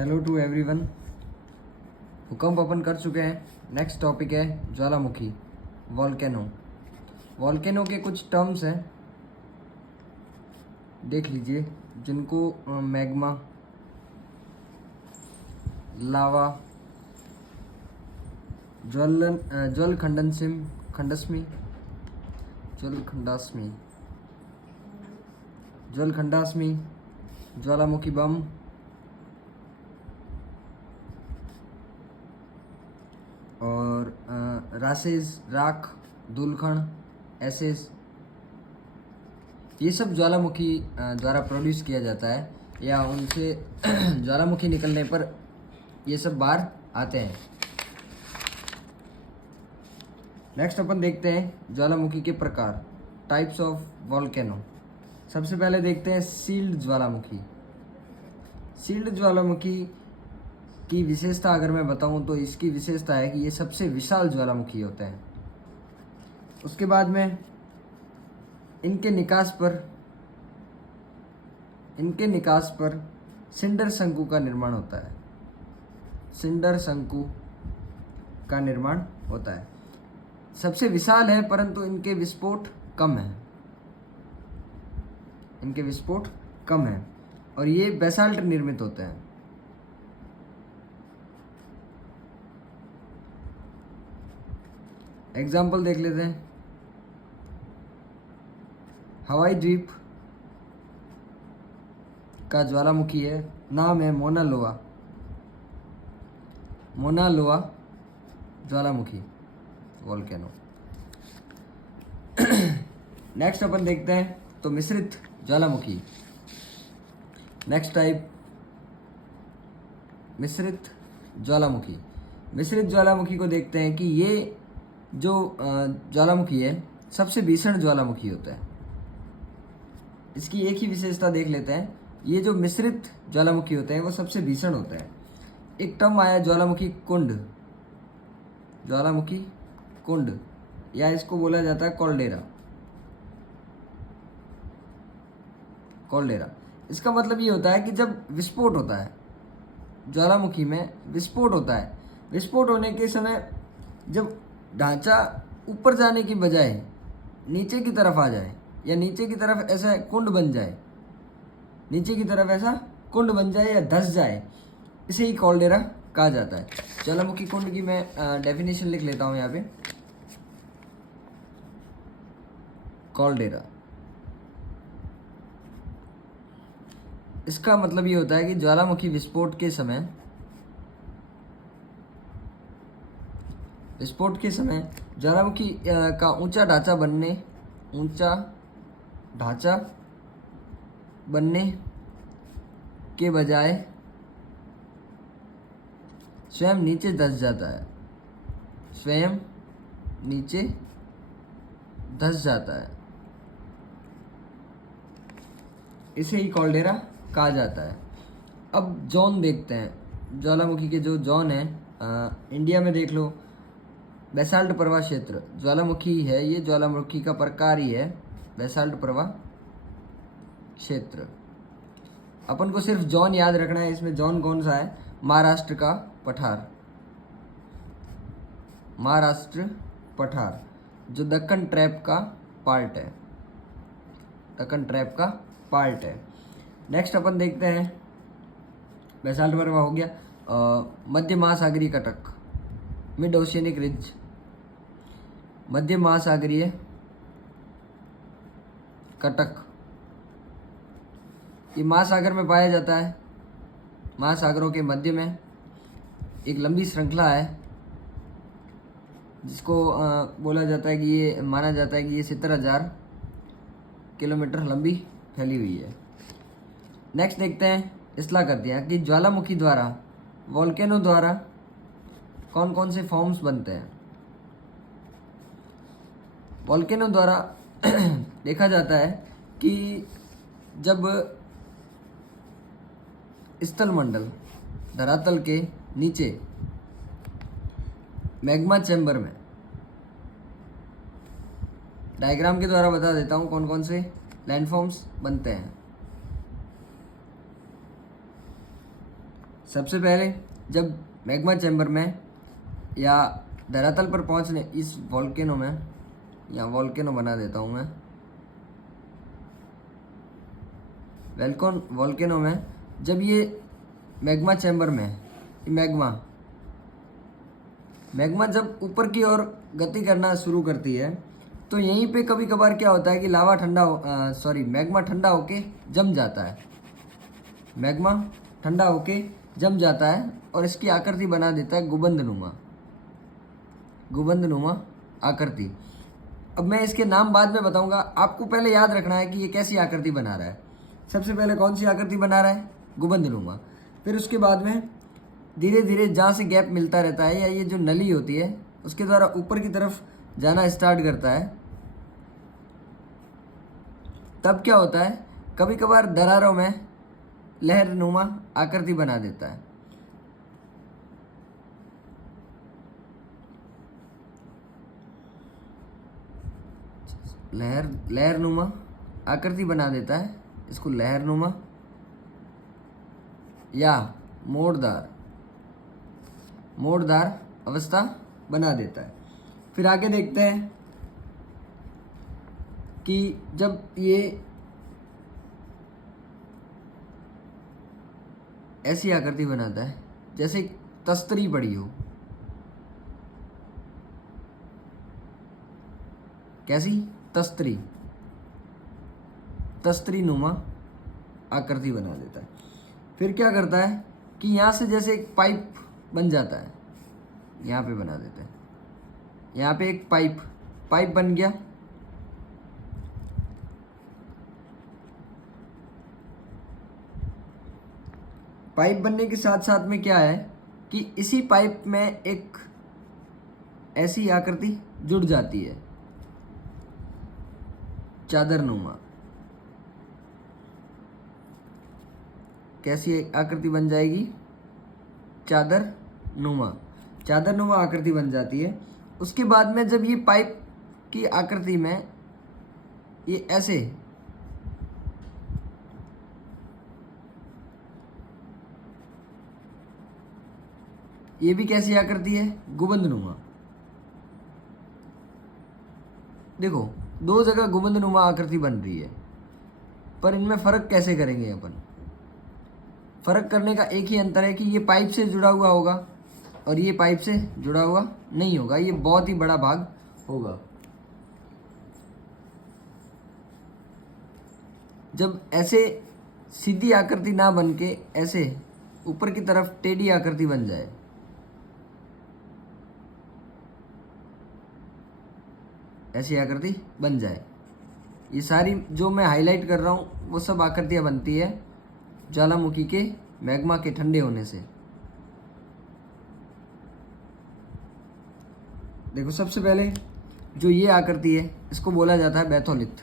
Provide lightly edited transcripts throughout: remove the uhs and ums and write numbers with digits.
Hello to everyone. भूकंप अपन कर चुके हैं। नेक्स्ट टॉपिक है ज्वालामुखी, वॉल्केनो। वॉल्केनो के कुछ टर्म्स हैं, देख लीजिए, जिनको मैग्मा, लावा, ज्वल खंडस्मी, ज्वल खंडास्मी, ज्वालामुखी बम, और रासेस, राख, धूलखण, एसेस, ये सब ज्वालामुखी द्वारा प्रोड्यूस किया जाता है, या उनसे ज्वालामुखी निकलने पर ये सब बाहर आते हैं। नेक्स्ट अपन देखते हैं ज्वालामुखी के प्रकार, टाइप्स ऑफ वॉल्केनो। सबसे पहले देखते हैं सील्ड ज्वालामुखी। सील्ड ज्वालामुखी की विशेषता अगर मैं बताऊं तो इसकी विशेषता है कि ये सबसे विशाल ज्वालामुखी होते हैं। उसके बाद में इनके निकास पर सिंडर शंकु का निर्माण होता है। सिंडर शंकु का निर्माण होता है। सबसे विशाल है, परंतु इनके विस्फोट कम है। और ये बेसाल्ट निर्मित होते हैं। एग्जाम्पल देख लेते हैं। हवाई द्वीप का ज्वालामुखी है, नाम है मोना लोआ ज्वालामुखी, वॉल्केनो। नेक्स्ट अपन देखते हैं तो मिश्रित ज्वालामुखी। नेक्स्ट टाइप मिश्रित ज्वालामुखी को देखते हैं कि ये जो ज्वालामुखी है सबसे भीषण ज्वालामुखी होता है। इसकी एक ही विशेषता देख लेते हैं, ये जो मिश्रित ज्वालामुखी होते हैं वो सबसे भीषण होते हैं। एक टर्म आया ज्वालामुखी कुंड, या इसको बोला जाता है कॉल्डेरा। इसका मतलब ये होता है कि जब विस्फोट होता है, ज्वालामुखी में विस्फोट होता है, विस्फोट होने के समय जब ढांचा ऊपर जाने की बजाय नीचे की तरफ आ जाए, या नीचे की तरफ ऐसा कुंड बन जाए, या धंस जाए, इसे ही कॉल्डेरा कहा जाता है। ज्वालामुखी कुंड की मैं डेफिनेशन लिख लेता हूँ यहाँ पे। कॉल्डेरा, इसका मतलब ये होता है कि ज्वालामुखी विस्फोट के समय ज्वालामुखी का ऊंचा ढांचा बनने के बजाय स्वयं नीचे धंस जाता है, इसे ही कॉल्डेरा कहा जाता है। अब जोन देखते हैं, ज्वालामुखी के जो जोन है, इंडिया में देख लो, बेसाल्ट प्रवाह क्षेत्र ज्वालामुखी है, ये ज्वालामुखी का प्रकार ही है बेसाल्ट प्रवाह क्षेत्र। अपन को सिर्फ जोन याद रखना है। इसमें जोन कौन सा है? महाराष्ट्र पठार, जो दक्कन ट्रैप का पार्ट है। नेक्स्ट अपन देखते हैं, बेसाल्ट प्रवाह हो गया। मध्य महासागरीय कटक, मिड ओशियनिक रिज, मध्य महासागरीय कटक, ये महासागर में पाया जाता है। महासागरों के मध्य में एक लंबी श्रृंखला है, जिसको बोला जाता है कि ये माना जाता है कि ये 70,000 किलोमीटर लंबी फैली हुई है। नेक्स्ट देखते हैं, इसला कर दिया कि ज्वालामुखी द्वारा, वॉल्केनो द्वारा कौन कौन से फॉर्म्स बनते हैं। वॉल्केनो द्वारा देखा जाता है कि जब स्थल मंडल, धरातल के नीचे मैग्मा चैम्बर में, डायग्राम के द्वारा बता देता हूँ कौन कौन से लैंडफॉर्म्स बनते हैं। सबसे पहले जब मैग्मा चैम्बर में या धरातल पर पहुंचने इस वॉल्केनो में, या वॉल्केनो बना देता हूं मैं, वॉल्केनो में जब ये मैग्मा चैम्बर में मैग्मा जब ऊपर की ओर गति करना शुरू करती है तो यहीं पे कभी कभार क्या होता है कि मैग्मा ठंडा होके जम जाता है। मैग्मा ठंडा होके जम जाता है और इसकी आकृति बना देता है गुबंदनुमा आकृति। अब मैं इसके नाम बाद में बताऊंगा, आपको पहले याद रखना है कि ये कैसी आकृति बना रहा है। सबसे पहले कौन सी आकृति बना रहा है? गुबंदनुमा। फिर उसके बाद में धीरे धीरे जहाँ से गैप मिलता रहता है या ये जो नली होती है उसके द्वारा ऊपर की तरफ जाना स्टार्ट करता है। तब क्या होता है, कभी कभार दरारों में लहरनुमा आकृति बना देता है। लहरनुमा आकृति बना देता है, इसको लहरनुमा या मोड़दार अवस्था बना देता है। फिर आगे देखते हैं कि जब ये ऐसी आकृति बनाता है जैसे तस्तरी पड़ी हो, कैसी? तस्तरी नुमा आकृति बना देता है। फिर क्या करता है कि यहाँ से जैसे एक पाइप बन जाता है, यहाँ पे बना देता है, यहाँ पे एक पाइप बन गया। पाइप बनने के साथ साथ में क्या है कि इसी पाइप में एक ऐसी आकृति जुड़ जाती है, चादरनुमा। कैसी आकृति बन जाएगी? चादरनुमा आकृति बन जाती है। उसके बाद में जब ये पाइप की आकृति में ये ऐसे ये भी कैसी आकृति है? गुबंदनुमा। देखो, दो जगह गुबंदनुमा आकृति बन रही है, पर इनमें फर्क कैसे करेंगे अपन? फर्क करने का एक ही अंतर है कि ये पाइप से जुड़ा हुआ होगा और ये पाइप से जुड़ा हुआ नहीं होगा, ये बहुत ही बड़ा भाग होगा। जब ऐसे सीधी आकृति ना बन के ऐसे ऊपर की तरफ टेढ़ी आकृति बन जाए, ऐसी आकृति बन जाए, ये सारी जो मैं हाईलाइट कर रहा हूँ वो सब आकृतियाँ बनती है ज्वालामुखी के मैग्मा के ठंडे होने से। देखो, सबसे पहले जो ये आकृति है इसको बोला जाता है बैथोलिथ।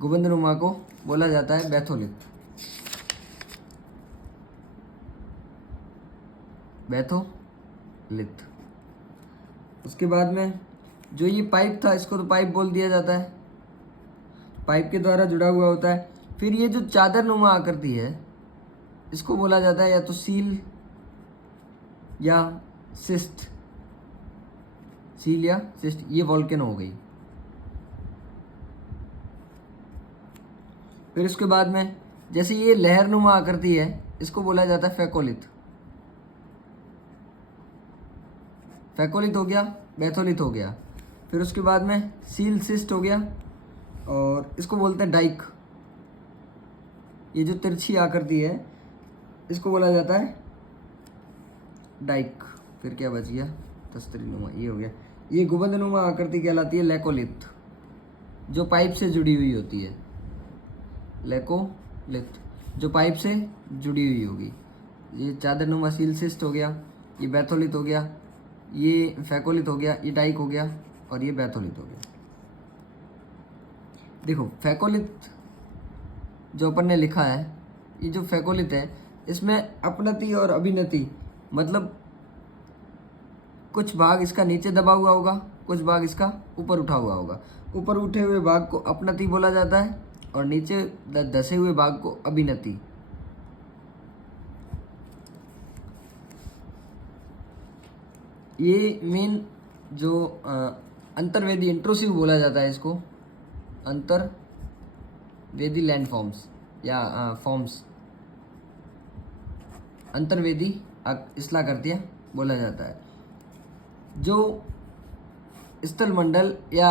गुबंदनुमा को बोला जाता है बैथोलिथ। उसके बाद में जो ये पाइप था इसको तो पाइप बोल दिया जाता है, पाइप के द्वारा जुड़ा हुआ होता है। फिर ये जो चादरनुमा आकृति है इसको बोला जाता है या तो सील या सिस्ट। ये वॉल्केनो हो गई। फिर उसके बाद में जैसे ये लहरनुमा आकृति है इसको बोला जाता है फैकोलिथ हो गया, बैथोलिथ हो गया। फिर उसके बाद में सील सिस्ट हो गया और इसको बोलते हैं डाइक। ये जो तिरछी आकृति है इसको बोला जाता है डाइक। फिर क्या बच गया? तस्तरीनुमा, ये हो गया। ये गुबंदनुमा आकृति कहलाती है लैकोलिथ, जो पाइप से जुड़ी हुई होती है। लैकोलिथ जो पाइप से जुड़ी हुई होगी। ये चादरनुमा सील सिस्ट हो गया, ये बैथोलिथ हो गया, ये फैकोलिथ हो गया, ये डाइक हो गया और ये बैथोलिथ हो गया। देखो, फैकोलिथ जो अपन ने लिखा है, ये जो फैकोलिथ है इसमें अपनति और अभिनति, मतलब कुछ भाग इसका नीचे दबा हुआ होगा, कुछ भाग इसका ऊपर उठा हुआ होगा। ऊपर उठे हुए भाग को अपनति बोला जाता है और नीचे धसे हुए भाग को अभिनति। ये मेन जो अंतर्वेदी इंट्रूसिव बोला जाता है इसको, अंतर्वेदी लैंड फॉर्म्स या फॉर्म्स, अंतर्वेदी स्थलाकृतियाँ बोला जाता है, जो स्थलमंडल या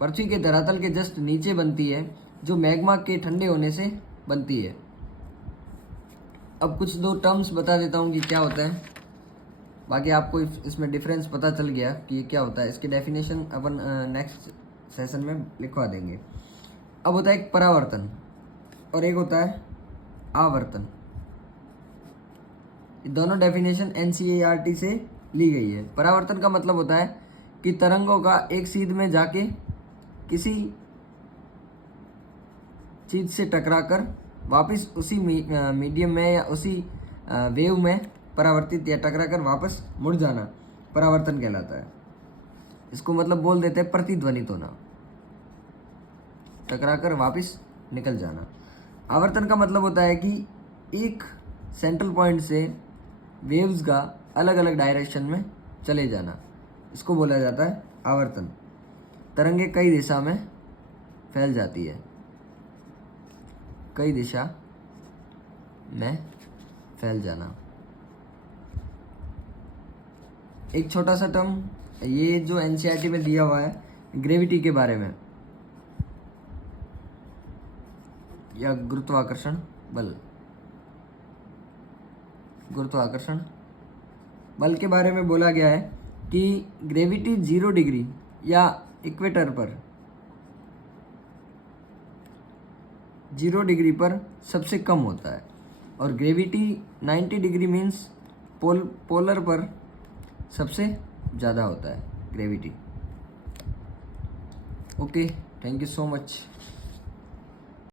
पृथ्वी के धरातल के जस्ट नीचे बनती है, जो मैग्मा के ठंडे होने से बनती है। अब कुछ दो टर्म्स बता देता हूँ कि क्या होता है, बाकी आपको इसमें डिफरेंस पता चल गया कि ये क्या होता है। इसकी डेफिनेशन अपन नेक्स्ट सेशन में लिखवा देंगे। अब होता है एक परावर्तन और एक होता है आवर्तन। ये दोनों डेफिनेशन NCERT से ली गई है। परावर्तन का मतलब होता है कि तरंगों का एक सीध में जाके किसी चीज़ से टकराकर वापस उसी मीडियम में या उसी वेव में परावर्तित या टकराकर वापस मुड़ जाना परावर्तन कहलाता है। इसको मतलब बोल देते हैं प्रतिध्वनित होना, टकराकर वापस निकल जाना। आवर्तन का मतलब होता है कि एक सेंट्रल पॉइंट से वेव्स का अलग अलग डायरेक्शन में चले जाना, इसको बोला जाता है आवर्तन। तरंगे कई दिशा में फैल जाती है, कई दिशा में फैल जाना। एक छोटा सा टर्म ये जो NCERT में दिया हुआ है ग्रेविटी के बारे में या गुरुत्वाकर्षण बल, गुरुत्वाकर्षण बल के बारे में बोला गया है कि ग्रेविटी 0 डिग्री या इक्वेटर पर 0 डिग्री पर सबसे कम होता है और ग्रेविटी 90 डिग्री मीन्स पोलर पर सबसे ज़्यादा होता है gravity. Okay, thank you so much.